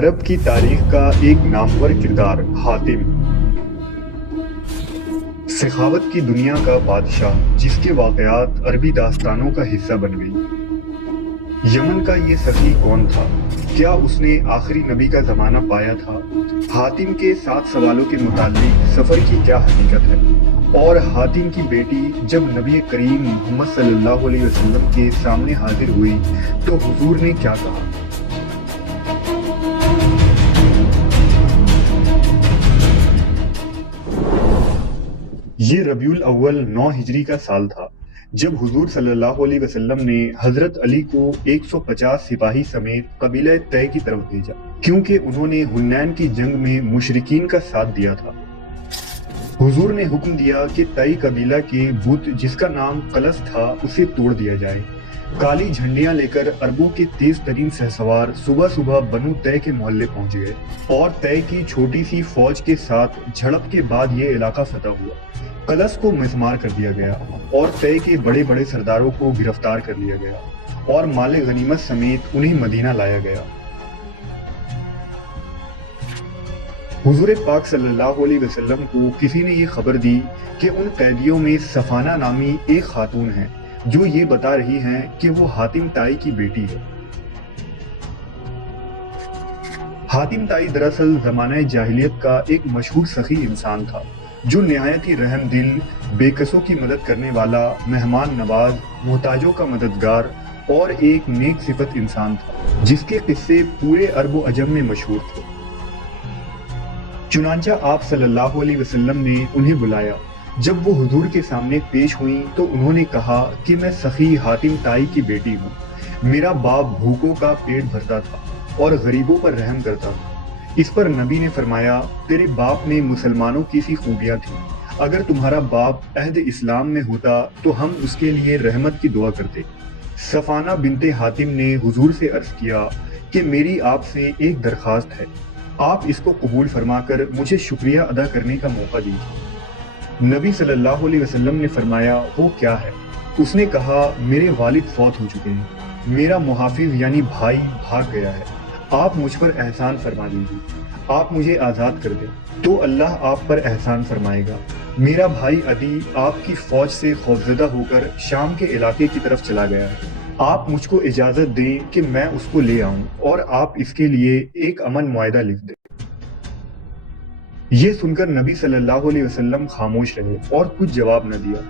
عرب کی تاریخ کا ایک نامور کردار حاتم، سخاوت کی دنیا کا بادشاہ جس کے واقعات عربی داستانوں کا حصہ بن گئی۔ یمن کا یہ سخی کون تھا؟ کیا اس نے آخری نبی کا زمانہ پایا تھا؟ حاتم کے 7 سوالوں کے متعلق سفر کی کیا حقیقت ہے؟ اور حاتم کی بیٹی جب نبی کریم محمد صلی اللہ علیہ وسلم کے سامنے حاضر ہوئی تو حضور نے کیا کہا؟ یہ ربیع الاول 9 ہجری کا سال تھا جب حضور صلی اللہ علیہ وسلم نے حضرت علی کو 150 سپاہی سمیت قبیلہ طے کی طرف بھیجا، کیونکہ انہوں نے حنین کی جنگ میں مشرکین کا ساتھ دیا تھا۔ حضور نے حکم دیا کہ طئی قبیلہ کے بت جس کا نام قلس تھا اسے توڑ دیا جائے۔ کالی جھنڈیاں لے کر عربوں کے تیز ترین شہسوار صبح صبح بنو طے کے محلے پہنچ گئے اور طے کی چھوٹی سی فوج کے ساتھ جھڑپ کے بعد یہ علاقہ فتح ہوا۔ قلس کو مسمار کر دیا گیا اور طے کے بڑے بڑے سرداروں کو گرفتار کر لیا گیا اور مال غنیمت سمیت انہیں مدینہ لایا گیا۔ حضور پاک صلی اللہ علیہ وسلم کو کسی نے یہ خبر دی کہ ان قیدیوں میں صفانہ نامی ایک خاتون ہے جو یہ بتا رہی ہیں کہ وہ حاتم طائی کی بیٹی ہے۔ حاتم طائی دراصل زمانہ جاہلیت کا ایک مشہور سخی انسان تھا جو نہایت ہی رحم دل، بے کسوں کی مدد کرنے والا، مہمان نواز، محتاجوں کا مددگار اور ایک نیک صفت انسان تھا جس کے قصے پورے عرب و عجم میں مشہور تھے۔ چنانچہ آپ صلی اللہ علیہ وسلم نے انہیں بلایا۔ جب وہ حضور کے سامنے پیش ہوئیں تو انہوں نے کہا کہ میں سخی حاتم طائی کی بیٹی ہوں۔ میرا باپ بھوکوں کا پیٹ بھرتا تھا اور غریبوں پر رحم کرتا تھا۔ اس پر نبی نے فرمایا، تیرے باپ میں مسلمانوں کی سی خوبیاں تھیں، اگر تمہارا باپ عہد اسلام میں ہوتا تو ہم اس کے لیے رحمت کی دعا کرتے۔ صفانہ بنت حاتم نے حضور سے عرض کیا کہ میری آپ سے ایک درخواست ہے، آپ اس کو قبول فرما کر مجھے شکریہ ادا کرنے کا موقع دیجیے۔ نبی صلی اللہ علیہ وسلم نے فرمایا، وہ کیا ہے؟ اس نے کہا، میرے والد فوت ہو چکے ہیں، میرا محافظ یعنی بھائی بھاگ گیا ہے، آپ مجھ پر احسان فرما دیجیے، آپ مجھے آزاد کر دیں تو اللہ آپ پر احسان فرمائے گا۔ میرا بھائی عدی آپ کی فوج سے خوفزدہ ہو کر شام کے علاقے کی طرف چلا گیا ہے، آپ مجھ کو اجازت دیں کہ میں اس کو لے آؤں اور آپ اس کے لیے ایک امن معاہدہ لکھ دیں۔ یہ سن کر نبی صلی اللہ علیہ وسلم خاموش رہے اور کچھ جواب نہ دیا۔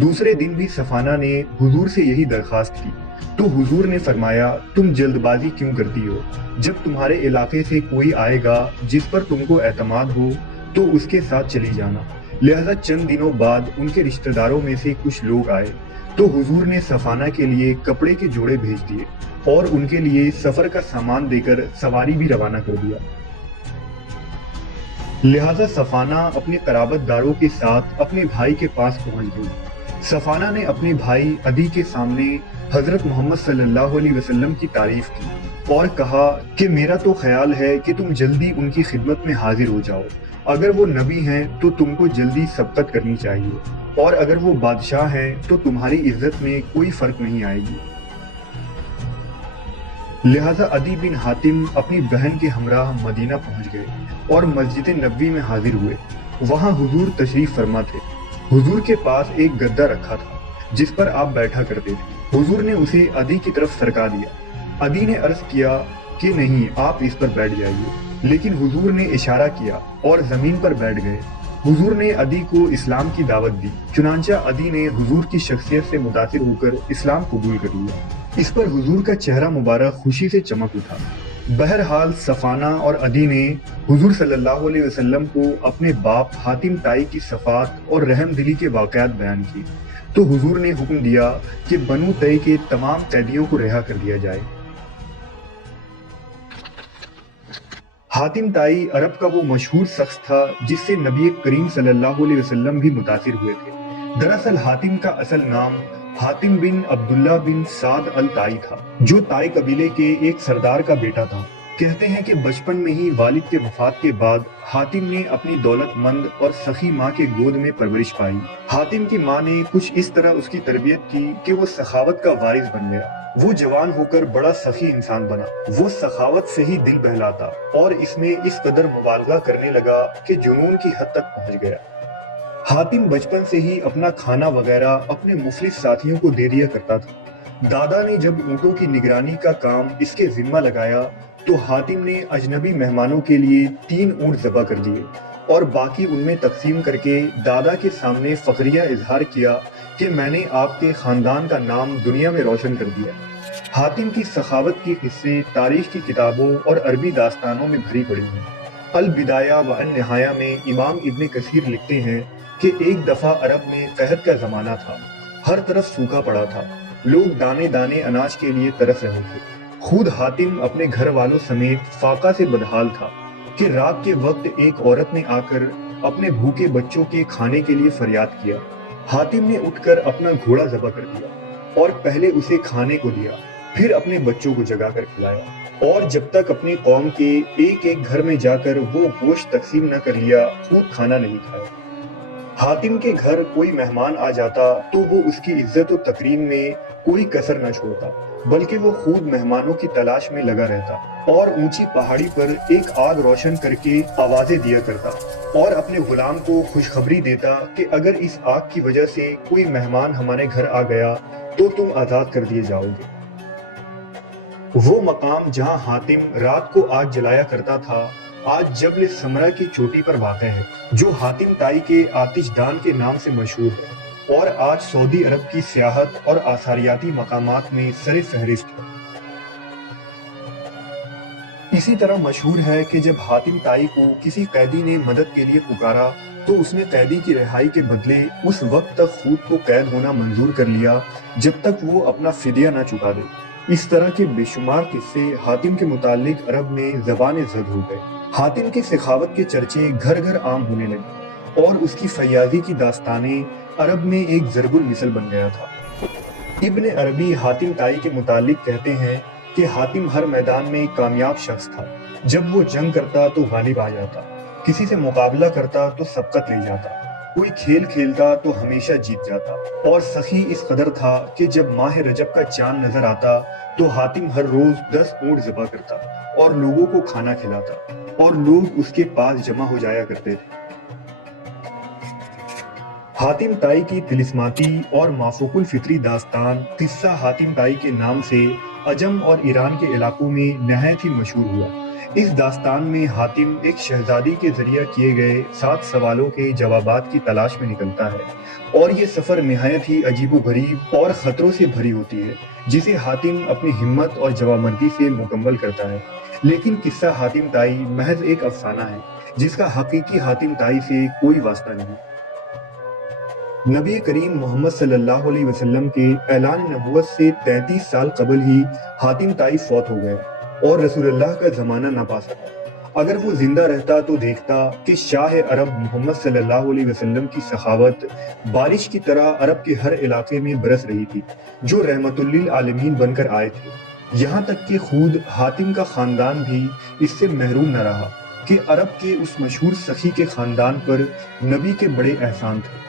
دوسرے دن بھی صفانہ نے حضور سے یہی درخواست کی تو حضور نے فرمایا، تم جلد بازی کیوں کرتی ہو؟ جب تمہارے علاقے سے کوئی آئے گا جس پر تم کو اعتماد ہو تو اس کے ساتھ چلی جانا۔ لہذا چند دنوں بعد ان کے رشتہ داروں میں سے کچھ لوگ آئے تو حضور نے صفانہ کے لیے کپڑے کے جوڑے بھیج دیے اور ان کے لیے سفر کا سامان دے کر سواری بھی روانہ کر دیا۔ لہذا صفانہ اپنے قرابت داروں کے ساتھ اپنے بھائی کے پاس پہنچ گئی۔ صفانہ نے اپنے بھائی عدی کے سامنے حضرت محمد صلی اللہ علیہ وسلم کی تعریف کی اور کہا کہ میرا تو خیال ہے کہ تم جلدی ان کی خدمت میں حاضر ہو جاؤ، اگر وہ نبی ہیں تو تم کو جلدی سبقت کرنی چاہیے اور اگر وہ بادشاہ ہیں تو تمہاری عزت میں کوئی فرق نہیں آئے گی۔ لہذا عدی بن حاتم اپنی بہن کے ہمراہ مدینہ پہنچ گئے اور مسجد نبوی میں حاضر ہوئے۔ وہاں حضور تشریف فرما تھے۔ حضور کے پاس ایک گدا رکھا تھا جس پر آپ بیٹھا کرتے تھے۔ حضور نے اسے عدی کی طرف سرکا دیا۔ عدی نے عرض کیا کہ نہیں، آپ اس پر بیٹھ جائیے، لیکن حضور نے اشارہ کیا اور زمین پر بیٹھ گئے۔ حضور نے عدی کو اسلام کی دعوت دی، چنانچہ عدی نے حضور کی شخصیت سے متاثر ہو کر اسلام قبول کر لیا۔ اس پر حضور کا چہرہ مبارک خوشی سے چمک اٹھا۔ بہرحال صفانہ اور عدی نے حضور صلی اللہ علیہ وسلم کو اپنے باپ حاتم طائی کی صفات اور رحم دلی کے واقعات بیان کی تو حضور نے حکم دیا کہ بنو طے کے تمام قیدیوں کو رہا کر دیا جائے۔ حاتم طائی عرب کا وہ مشہور شخص تھا جس سے نبی کریم صلی اللہ علیہ وسلم بھی متاثر ہوئے تھے۔ دراصل حاتم کا اصل نام حاتم بن عبداللہ بن سعد الطائی تھا جو طائی قبیلے کے ایک سردار کا بیٹا تھا۔ کہتے ہیں کہ بچپن میں ہی والد کے وفات کے بعد حاتم نے اپنی دولت مند اور سخی ماں کے گود میں پرورش پائی۔ حاتم کی ماں نے کچھ اس طرح اس کی تربیت کی کہ وہ سخاوت کا وارث بن گیا وہ جوان ہو کر بڑا سخی انسان بنا۔ وہ سخاوت سے ہی دل بہلاتا اور اس میں اس قدر مبالغہ کرنے لگا کہ جنون کی حد تک پہنچ گیا۔ حاتم بچپن سے ہی اپنا کھانا وغیرہ اپنے مفلس ساتھیوں کو دے دیا کرتا تھا۔ دادا نے جب اونٹوں کی نگرانی کا کام اس کے ذمہ لگایا تو حاتم نے اجنبی مہمانوں کے لیے 3 اونٹ ذبح کر دیے اور باقی ان میں تقسیم کر کے دادا کے سامنے فخریہ اظہار کیا کہ میں نے آپ کے خاندان کا نام دنیا میں روشن کر دیا۔ حاتم کی سخاوت کے قصے تاریخ کی کتابوں اور عربی داستانوں میں بھری پڑی ہیں۔ البدایہ و النہایہ میں امام ابن کثیر لکھتے ہیں کہ ایک دفعہ عرب میں قحط کا زمانہ تھا، ہر طرف سوکھا پڑا تھا، لوگ دانے دانے اناج کے لیے ترس رہے تھے۔ خود حاتم اپنے گھر والوں سمیت فاقہ سے بدحال تھا کہ رات کے وقت ایک عورت نے آ کر اپنے بھوکے بچوں کے کھانے کے لیے فریاد کیا۔ حاتم نے اٹھ کر اپنا گھوڑا ذبح کر دیا اور پہلے اسے کھانے کو دیا، پھر اپنے بچوں کو جگا کر کھلایا، اور جب تک اپنی قوم کے ایک ایک گھر میں جا کر وہ گوشت تقسیم نہ کر لیا خود کھانا نہیں کھایا۔ حاتم کے گھر کوئی مہمان آ جاتا تو وہ اس کی عزت و تکریم میں کوئی کسر نہ چھوڑتا، بلکہ وہ خود مہمانوں کی تلاش میں لگا رہتا اور اونچی پہاڑی پر ایک آگ روشن کر کے آوازیں دیا کرتا اور اپنے غلام کو خوشخبری دیتا کہ اگر اس آگ کی وجہ سے کوئی مہمان ہمارے گھر آ گیا تو تم آزاد کر دیے جاؤ گے۔ وہ مقام جہاں حاتم رات کو آگ جلایا کرتا تھا آج جبل سمرہ کی چوٹی پر واقع ہے، جو حاتم طائی کے آتش دان کے نام سے مشہور ہے اور آج سعودی عرب کی سیاحت اور آثاریاتی مقامات میں سر فہرست ہے۔ اسی طرح مشہور ہے کہ جب حاتم طائی کو کسی قیدی نے مدد کے لیے پکارا تو اس نے قیدی کی رہائی کے بدلے اس وقت تک خود کو قید ہونا منظور کر لیا جب تک وہ اپنا فدیہ نہ چکا دے۔ اس طرح کے بے شمار قصے حاتم کے متعلق عرب میں زبان زد ہو گئے۔ حاتم کی سخاوت کے چرچے گھر گھر عام ہونے لگے اور اس کی فیاضی کی داستانیں عرب میں ایک ضرب المثل بن گیا تھا۔ ابن عربی حاتم طائی کے متعلق کہتے ہیں کہ حاتم ہر میدان میں کامیاب شخص تھا، جب وہ جنگ کرتا تو غالب آ جاتا، کسی سے مقابلہ کرتا تو سبقت لے جاتا، کوئی کھیل کھیلتا تو ہمیشہ جیت جاتا، اور سخی اس قدر تھا کہ جب ماہ رجب کا چاند نظر آتا تو حاتم ہر روز 10 اونٹ ذبح کرتا اور لوگوں کو کھانا کھلاتا اور لوگ اس کے پاس جمع ہو جایا کرتے تھے۔ حاتم طائی کی طلسماتی اور مافوق الفطری داستان قصہ حاتم طائی کے نام سے عجم اور ایران کے علاقوں میں نہایت ہی مشہور ہوا۔ اس داستان میں حاتم ایک شہزادی کے ذریعہ کیے گئے 7 سوالوں کے جوابات کی تلاش میں نکلتا ہے، اور یہ سفر نہایت ہی عجیب و غریب اور خطروں سے بھری ہوتی ہے، جسے حاتم اپنی ہمت اور جوانمردی سے مکمل کرتا ہے۔ لیکن قصہ حاتم طائی محض ایک افسانہ ہے جس کا حقیقی حاتم طائی سے کوئی واسطہ نہیں۔ نبی کریم محمد صلی اللہ علیہ وسلم کے اعلان نبوت سے 33 سال قبل ہی حاتم طائی فوت ہو گئے اور رسول اللہ کا زمانہ نہ پا سکا۔ اگر وہ زندہ رہتا تو دیکھتا کہ شاہ عرب محمد صلی اللہ علیہ وسلم کی سخاوت بارش کی طرح عرب کے ہر علاقے میں برس رہی تھی، جو رحمت للعالمین بن کر آئے تھے، یہاں تک کہ خود حاتم کا خاندان بھی اس سے محروم نہ رہا کہ عرب کے اس مشہور سخی کے خاندان پر نبی کے بڑے احسان تھے۔